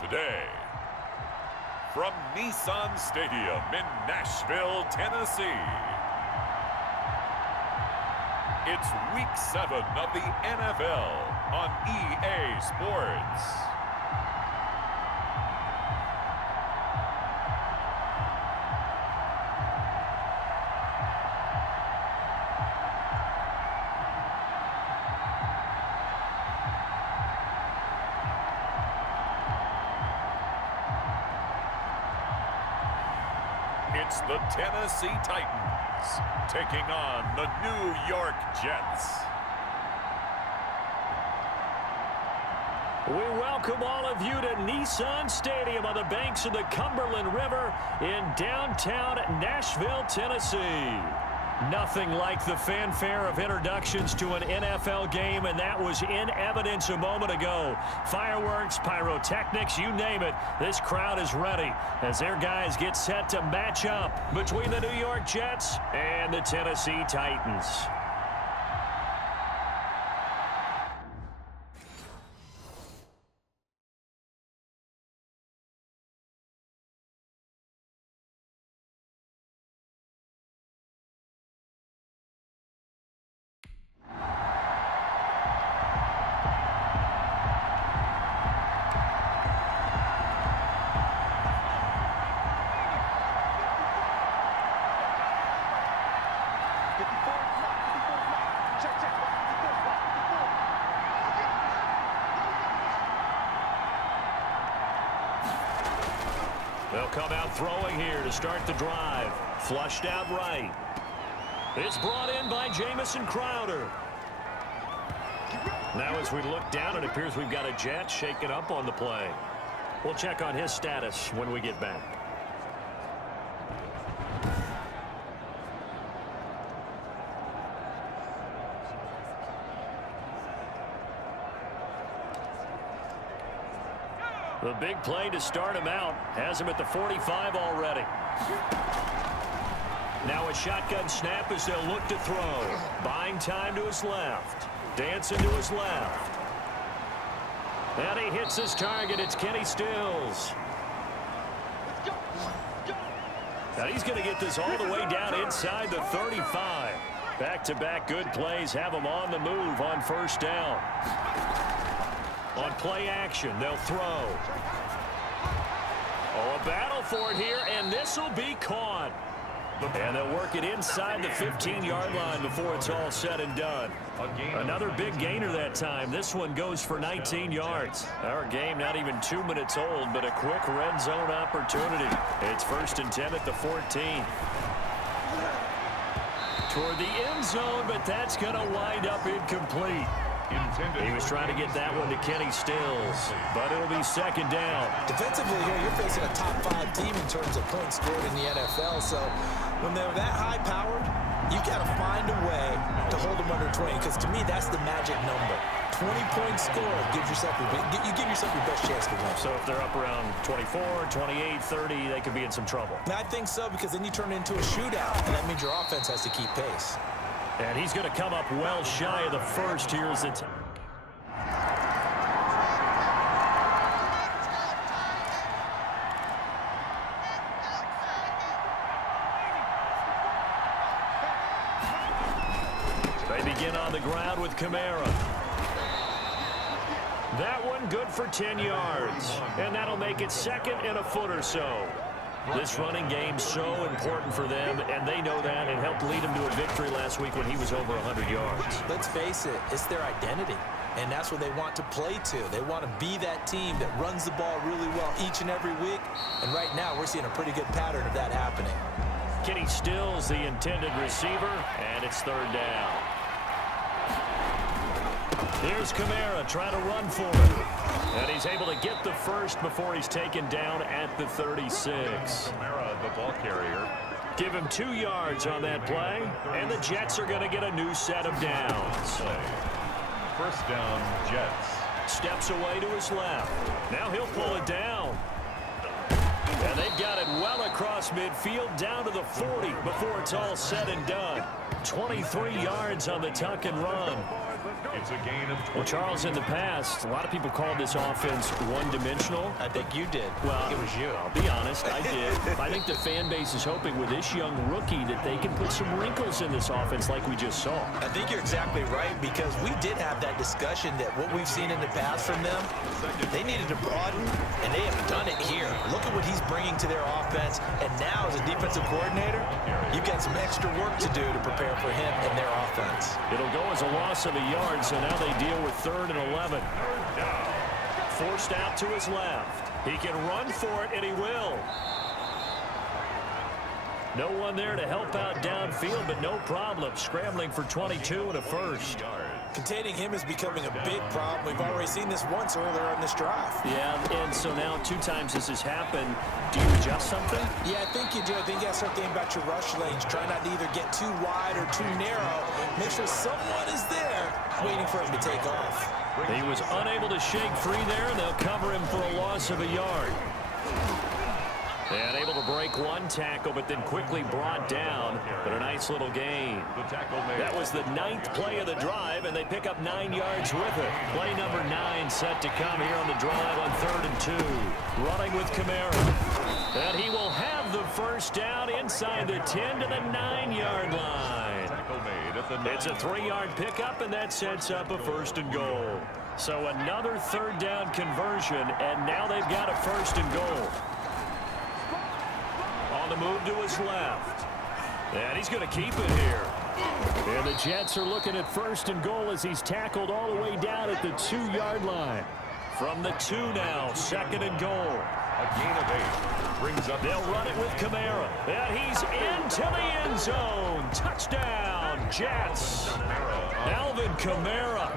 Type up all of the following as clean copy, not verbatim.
Today, from Nissan Stadium in Nashville, Tennessee, it's Week 7 of the NFL on EA Sports. It's the Tennessee Titans taking on the New York Jets. We welcome all of you to Nissan Stadium on the banks of the Cumberland River in downtown Nashville, Tennessee. Nothing like the fanfare of introductions to an NFL game, and that was in evidence a moment ago. Fireworks, pyrotechnics, you name it. This crowd is ready as their guys get set to match up between the New York Jets and the Tennessee Titans. They'll come out throwing here to start the drive. Flushed out right. It's brought in by Jamison Crowder. Now as we look down, it appears we've got a Jet shaken up on the play. We'll check on his status when we get back. The big play to start him out has him at the 45 already. Now a shotgun snap as they'll look to throw. Buying time to his left. Dancing to his left. And he hits his target. It's Kenny Stills. Now he's going to get this all the way down inside the 35. Back-to-back good plays have him on the move on first down. On play action, they'll throw. Oh, a battle for it here, and this will be caught. And they'll work it inside the 15-yard line before it's all said and done. Another big gainer that time. This one goes for 19 yards. Our game not even 2 minutes old, but a quick red zone opportunity. It's 1st and 10 at the 14. Toward the end zone, but that's going to wind up incomplete. He was trying to get that one to Kenny Stills, but it'll be 2nd down. Defensively here, you're facing a top 5 team in terms of points scored in the NFL, so when they're that high-powered, you got to find a way to hold them under 20, because to me, that's the magic number. 20 points scored gives yourself you give yourself your best chance to win. So if they're up around 24, 28, 30, they could be in some trouble. I think so, because then you turn it into a shootout, and that means your offense has to keep pace. And he's going to come up well shy of the first here as it's... They begin on the ground with Kamara. That one good for 10 yards. And that'll make it 2nd and a foot or so. This running game's so important for them, and they know that. It helped lead them to a victory last week when he was over 100 yards. Let's face it, it's their identity, and that's what they want to play to. They want to be that team that runs the ball really well each and every week, and right now we're seeing a pretty good pattern of that happening. Kenny Stills, the intended receiver, and it's 3rd down. Here's Kamara trying to run for it. And he's able to get the first before he's taken down at the 36. Kamara, the ball carrier. Give him 2 yards on that play, and the Jets are going to get a new set of downs. 1st down, Jets. Steps away to his left. Now he'll pull it down. And they've got it well across midfield down to the 40 before it's all said and done. 23 yards on the tuck and run. It's a gain of 20. Well, Charles, in the past, a lot of people called this offense one-dimensional. I think you did. Well, it was you. I'll be honest, I did. I think the fan base is hoping with this young rookie that they can put some wrinkles in this offense like we just saw. I think you're exactly right, because we did have that discussion that what we've seen in the past from them, they needed to broaden, and they have done it here. Look at what he's bringing to their offense, and now as a defensive coordinator, you've got some extra work to do to prepare for him and their offense. It'll go as a loss of a yard, so now they deal with 3rd and 11. Forced out to his left. He can run for it, and he will. No one there to help out downfield, but no problem. Scrambling for 22 and a first. Containing him is becoming a big problem. We've already seen this once earlier in this drive. Yeah, and so now 2 times this has happened. Do you adjust something? Yeah, I think you do. I think you got to start thinking about your rush lanes. Try not to either get too wide or too narrow. Make sure someone is there waiting for him to take off. He was unable to shake free there, and they'll cover him for a loss of a yard. And able to break 1 tackle, but then quickly brought down. But a nice little gain. That was the 9th play of the drive, and they pick up 9 yards with it. Play number 9 set to come here on the drive on 3rd and 2. Running with Kamara. And he will have the first down inside the 10 to the 9-yard line. It's a 3-yard pickup, and that sets up a 1st and goal. So another 3rd down conversion, and now they've got a 1st and goal. On the move to his left. And he's going to keep it here. And the Jets are looking at 1st and goal as he's tackled all the way down at the 2-yard line. From the 2 now, 2nd and goal. A gain of 8 brings up. They'll run it with Kamara. And he's into the end zone. Touchdown, Jets. Alvin Kamara,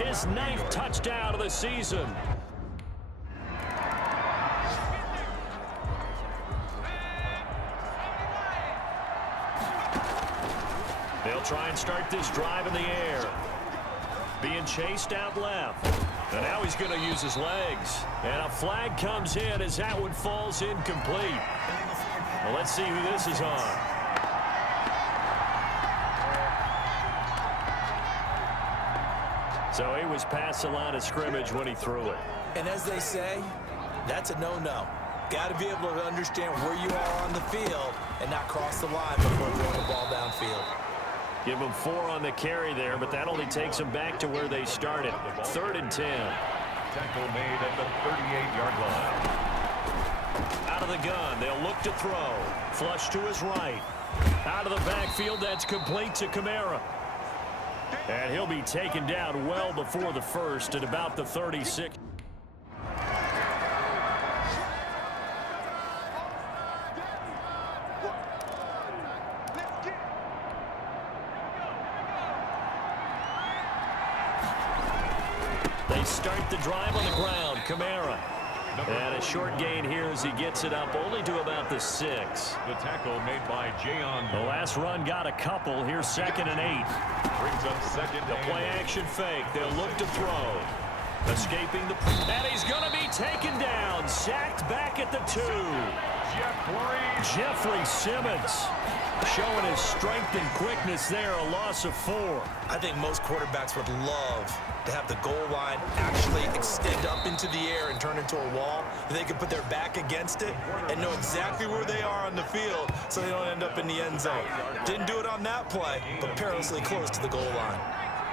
his 9th touchdown of the season. They'll try and start this drive in the air. Being chased out left. And now he's going to use his legs. And a flag comes in as that one falls incomplete. Well, let's see who this is on. So he was past the line of scrimmage when he threw it. And as they say, that's a no-no. Got to be able to understand where you are on the field and not cross the line before throwing the ball downfield. Give them 4 on the carry there, but that only takes them back to where they started. 3rd and 10. Tackle made at the 38-yard line. Out of the gun, they'll look to throw. Flush to his right. Out of the backfield, that's complete to Kamara. And he'll be taken down well before the 1st at about the 36. They start the drive on the ground. Kamara. And a short gain here as he gets it up only to about the 6. The tackle made by Jayon. The last run got a couple. Here's 2nd and 8. Brings up 2nd. The play action fake. They'll look to throw. Escaping the... And he's going to be taken down. Sacked back at the 2. Jeffrey Simmons showing his strength and quickness there. A loss of 4. I think most quarterbacks would love to have the goal line actually extend up into the air and turn into a wall. They can put their back against it and know exactly where they are on the field so they don't end up in the end zone. Didn't do it on that play, but perilously close to the goal line.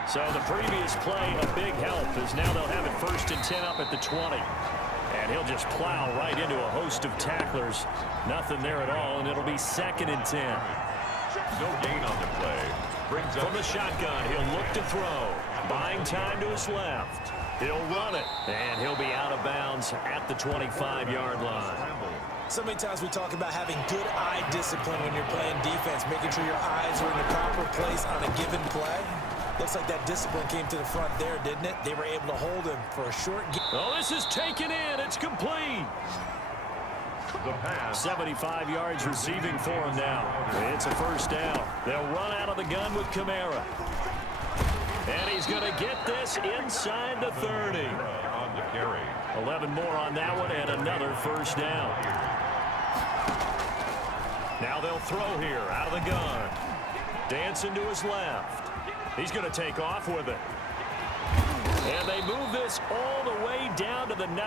So the previous play, a big help, as now they'll have it 1st and 10 up at the 20. And he'll just plow right into a host of tacklers. Nothing there at all, and it'll be 2nd and 10. No gain on the play. Brings up from the shotgun. He'll look to throw. Buying time to his left. He'll run it, and he'll be out of bounds at the 25-yard line. So many times we talk about having good eye discipline when you're playing defense, making sure your eyes are in the proper place on a given play. Looks like that discipline came to the front there, didn't it? They were able to hold him for a short game. Oh, this is taken in. It's complete. the pass. 75 yards receiving for him now. It's a 1st down. They'll run out of the gun with Kamara. And he's going to get this inside the 30. On the carry. 11 more on that one and another 1st down. Now they'll throw here out of the gun. Dancing to his left. He's going to take off with it. And they move this all the way down to the 9.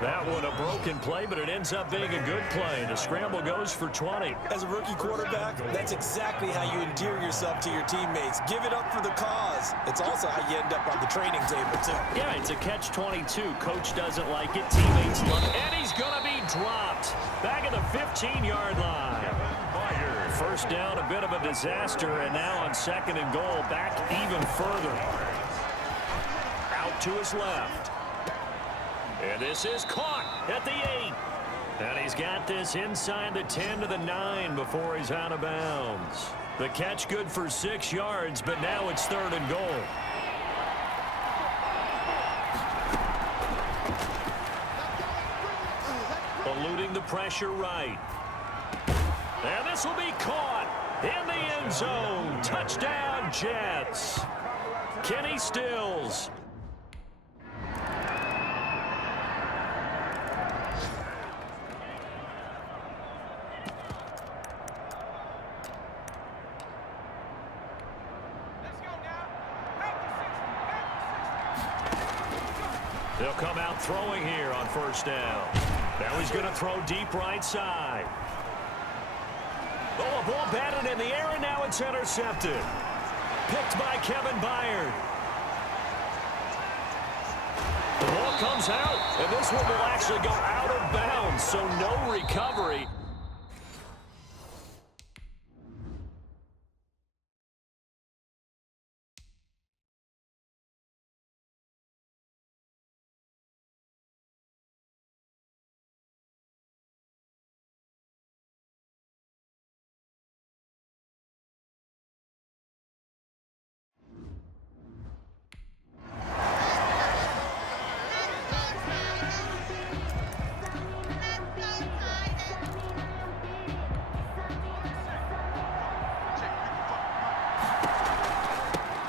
That one a broken play, but it ends up being a good play. The scramble goes for 20. As a rookie quarterback, that's exactly how you endear yourself to your teammates. Give it up for the cause. It's also how you end up on the training table, too. Yeah, it's a catch-22. Coach doesn't like it. Teammates love it. And he's going to be dropped. Back at the 15-yard line. First down, a bit of a disaster, and now on 2nd and goal, back even further. Out to his left. And this is caught at the 8. And he's got this inside the 10 to the 9 before he's out of bounds. The catch good for 6 yards, but now it's 3rd and goal. Eluding the pressure right. And this will be caught in the end zone. Touchdown, Jets. Kenny Stills. They'll come out throwing here on 1st down. Now he's going to throw deep right side. Oh, a ball batted in the air, and now it's intercepted. Picked by Kevin Byard. The ball comes out, and this one will actually go out of bounds, so no recovery.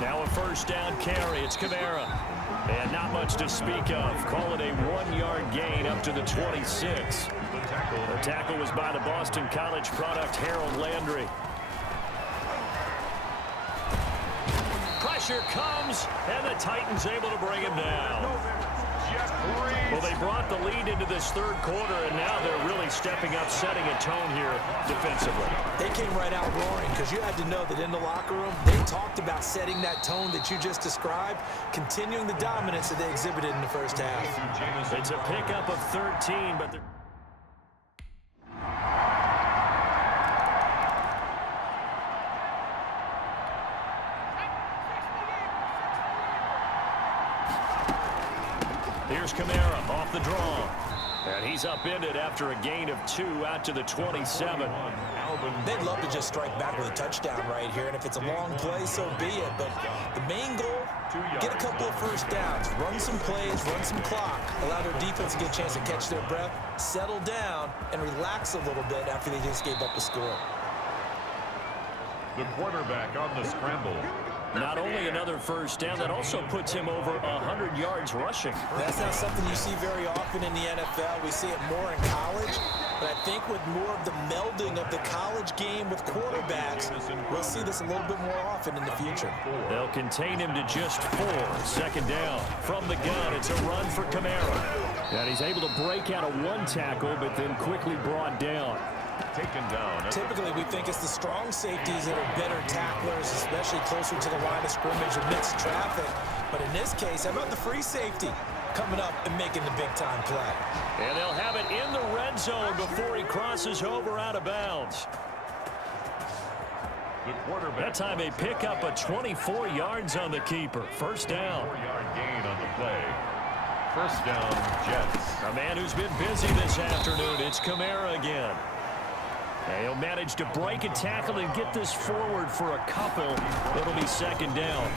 Now a 1st down carry. It's Kamara. And not much to speak of. Call it a 1-yard gain up to the 26. The tackle was by the Boston College product, Harold Landry. Pressure comes, and the Titans able to bring him down. Well, they brought the lead into this 3rd quarter, and now they're really stepping up, setting a tone here defensively. They came right out roaring because you had to know that in the locker room, they talked about setting that tone that you just described, continuing the dominance that they exhibited in the 1st half. It's a pickup of 13, but they're... Here's Kamara off the draw. And he's upended after a gain of 2 out to the 27. They'd love to just strike back with a touchdown right here, and if it's a long play, so be it. But the main goal, get a couple of 1st downs, run some plays, run some clock, allow their defense to get a chance to catch their breath, settle down, and relax a little bit after they just gave up the score. The quarterback on the scramble. Not only another 1st down, that also puts him over 100 yards rushing. That's not something you see very often in the NFL. We see it more in college, but I think with more of the melding of the college game with quarterbacks, we'll see this a little bit more often in the future. They'll contain him to just 4. 2nd down. From the gun, it's a run for Kamara. And he's able to break out of 1 tackle, but then quickly brought down. Taken down. Typically, we think it's the strong safeties that are better tacklers, especially closer to the line of scrimmage amidst traffic. But in this case, how about the free safety coming up and making the big-time play? And they'll have it in the red zone before he crosses over out of bounds. The quarterback. That time they pick up a 24 yards on the keeper. 1st down. 4-yard gain on the play. 1st down, Jets. A man who's been busy this afternoon. It's Kamara again. And he'll manage to break a tackle and get this forward for a couple. It'll be 2nd down.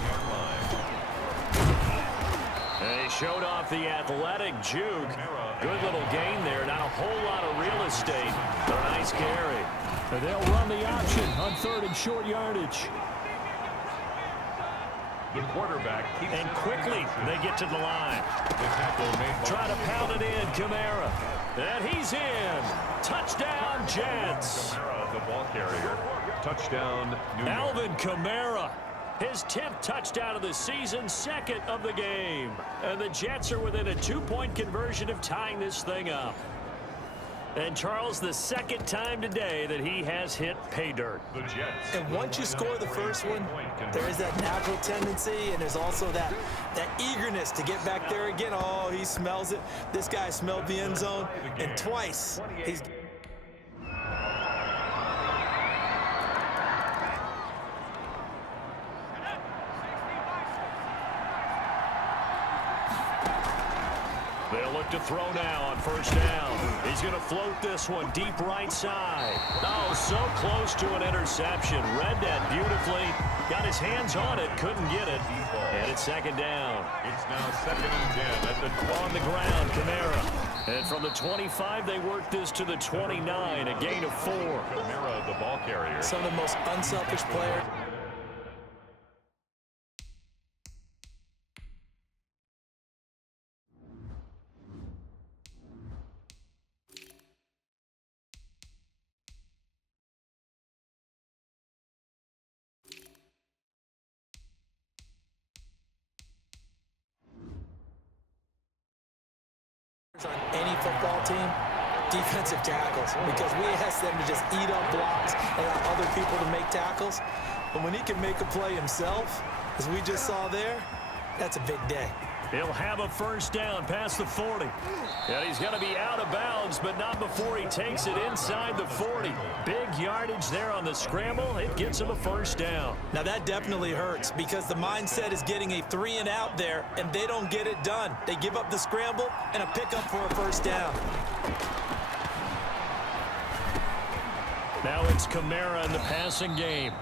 And he showed off the athletic juke. Good little gain there. Not a whole lot of real estate. But a nice carry. And they'll run the option on 3rd and short yardage. The quarterback keeps and quickly they get to the line. The tackle made. Try to pound it in, Kamara. And he's in. Touchdown, Jets. Kamara, the ball carrier. Touchdown, New York. Alvin Kamara His 10th touchdown of the season, second of the game. And the Jets are within a 2-point conversion of tying this thing up. And Charles, the second time today that he has hit pay dirt. And once you score the first one, there is that natural tendency, and there's also that eagerness to get back there again. Oh, he smells it. This guy smelled the end zone, and twice he's... They'll look to throw now on first down. He's going to float this one deep right side. Oh, so close to an interception. Read that beautifully. Got his hands on it. Couldn't get it. And it's second down. It's now 2nd and 10 at the on the ground, Kamara. And from the 25, they work this to the 29, a gain of 4. Kamara, the ball carrier. Some of the most unselfish players. On any football team, defensive tackles, because we ask them to just eat up blocks and allow other people to make tackles. But when he can make a play himself, as we just saw there, that's a big day. He'll have a first down past the 40. And he's going to be out of bounds, but not before he takes it inside the 40. Big yardage there on the scramble. It gets him a first down. Now that definitely hurts because the mindset is getting a 3 and out there, and they don't get it done. They give up the scramble and a pickup for a first down. Now it's Kamara in the passing game.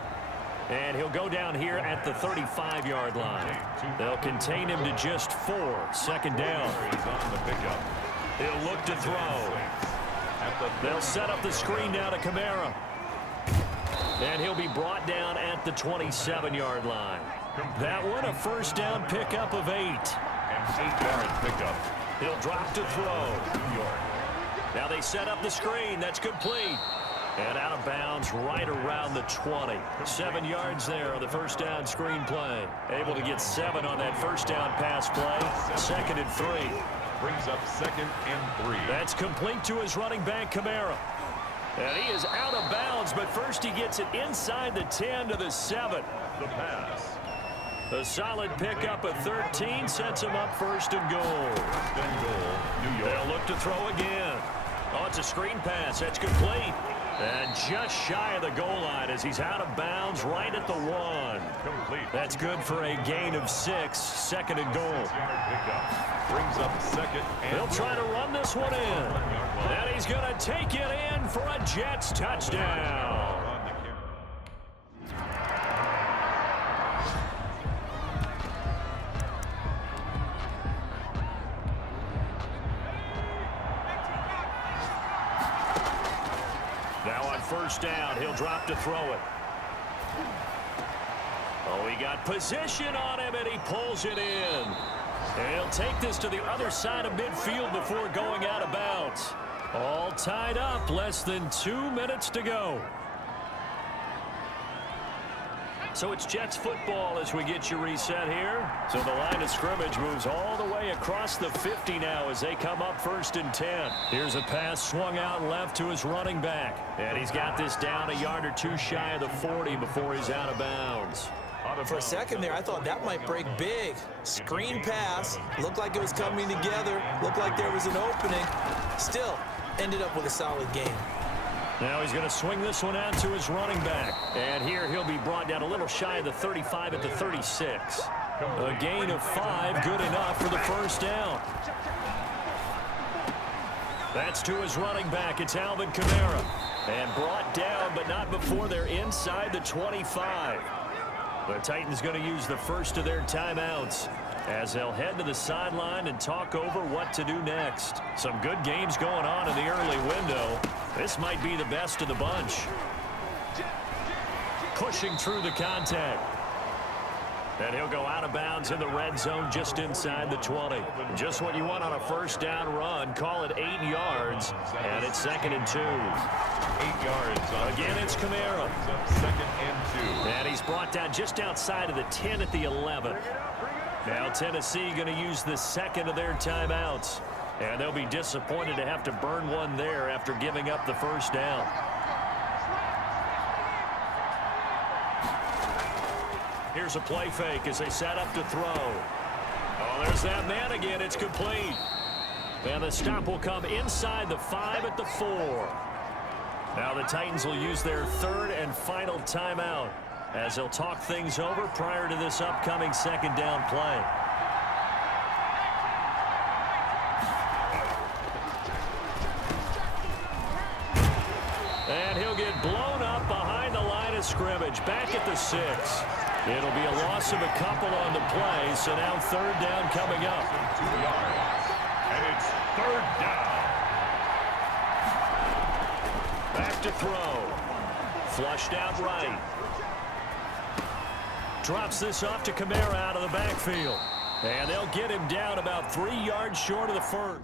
And he'll go down here at the 35-yard line. They'll contain him to just 4. Second down. He's on the pickup. He'll look to throw. They'll set up the screen now to Kamara. And he'll be brought down at the 27-yard line. That one, a first down pickup of 8. And 8-yard pickup. He'll drop to throw. New York. Now they set up the screen. That's complete. And out of bounds right around the 20. 7 yards there on the first down screen play. Able to get 7 on that first down pass play. 2nd and 3. Brings up 2nd and 3. That's complete to his running back, Kamara. And he is out of bounds, but first he gets it inside the 10 to the 7. The pass. A solid pickup of 13 sets him up 1st and goal. 1st and goal, New York. They'll look to throw again. Oh, it's a screen pass. That's complete. And just shy of the goal line as he's out of bounds right at the 1. Complete. That's good for a gain of 6. 2nd and goal. 6-yard pickup. Brings up 2nd and They'll try to run this one in. And he's going to take it in for a Jets touchdown. First down, he'll drop to throw it. Oh, he got position on him, and he pulls it in. And he'll take this to the other side of midfield before going out of bounds. All tied up, less than 2 minutes to go. So it's Jets football as we get you reset here. So the line of scrimmage moves all the way across the 50 now as they come up 1st and 10. Here's a pass swung out left to his running back. And he's got this down a yard or 2 shy of the 40 before he's out of bounds. For a second there, I thought that might break big. Screen pass. Looked like it was coming together. Looked like there was an opening. Still, ended up with a solid game. Now he's going to swing this one out to his running back. And here he'll be brought down a little shy of the 35 at the 36. A gain of 5, good enough for the first down. That's to his running back. It's Alvin Kamara. And brought down, but not before they're inside the 25. The Titans going to use the first of their timeouts as they'll head to the sideline and talk over what to do next. Some good games going on in the early window. This might be the best of the bunch. Pushing through the contact. And he'll go out of bounds in the red zone just inside the 20. Just what you want on a first down run. Call it 8 yards, and it's 2nd and 2. 8 yards. Again, it's Kamara. 2nd and 2. And he's brought down just outside of the 10 at the 11. Now Tennessee going to use the second of their timeouts. And they'll be disappointed to have to burn one there after giving up the first down. Here's a play fake as they set up to throw. Oh, there's that man again. It's complete. And the stop will come inside the 5 at the 4. Now the Titans will use their 3rd and final timeout as they'll talk things over prior to this upcoming 2nd down play. And he'll get blown up behind the line of scrimmage. Back at the 6. It'll be a loss of a couple on the play, so now 3rd down coming up. 2 yards. And it's 3rd down. Back to throw. Flushed out right. Drops this off to Kamara out of the backfield. And they'll get him down about 3 yards short of the first.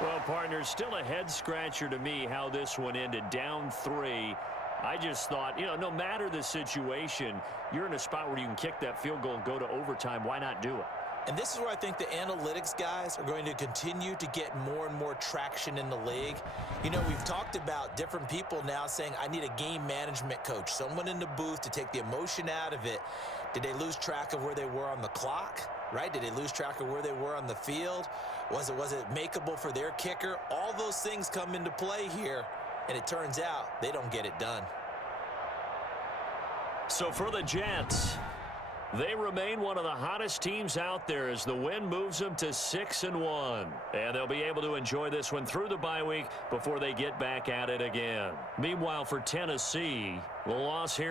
Well, partner, still a head-scratcher to me how this one ended, down 3. I just thought, no matter the situation, you're in a spot where you can kick that field goal and go to overtime. Why not do it? And this is where I think the analytics guys are going to continue to get more and more traction in the league. We've talked about different people now saying, I need a game management coach, someone in the booth to take the emotion out of it. Did they lose track of where they were on the clock? Right? Did they lose track of where they were on the field? Was it makeable for their kicker? All those things come into play here, and it turns out they don't get it done. So for the Jets, they remain one of the hottest teams out there as the win moves them to 6-1. And they'll be able to enjoy this one through the bye week before they get back at it again. Meanwhile, for Tennessee, the loss here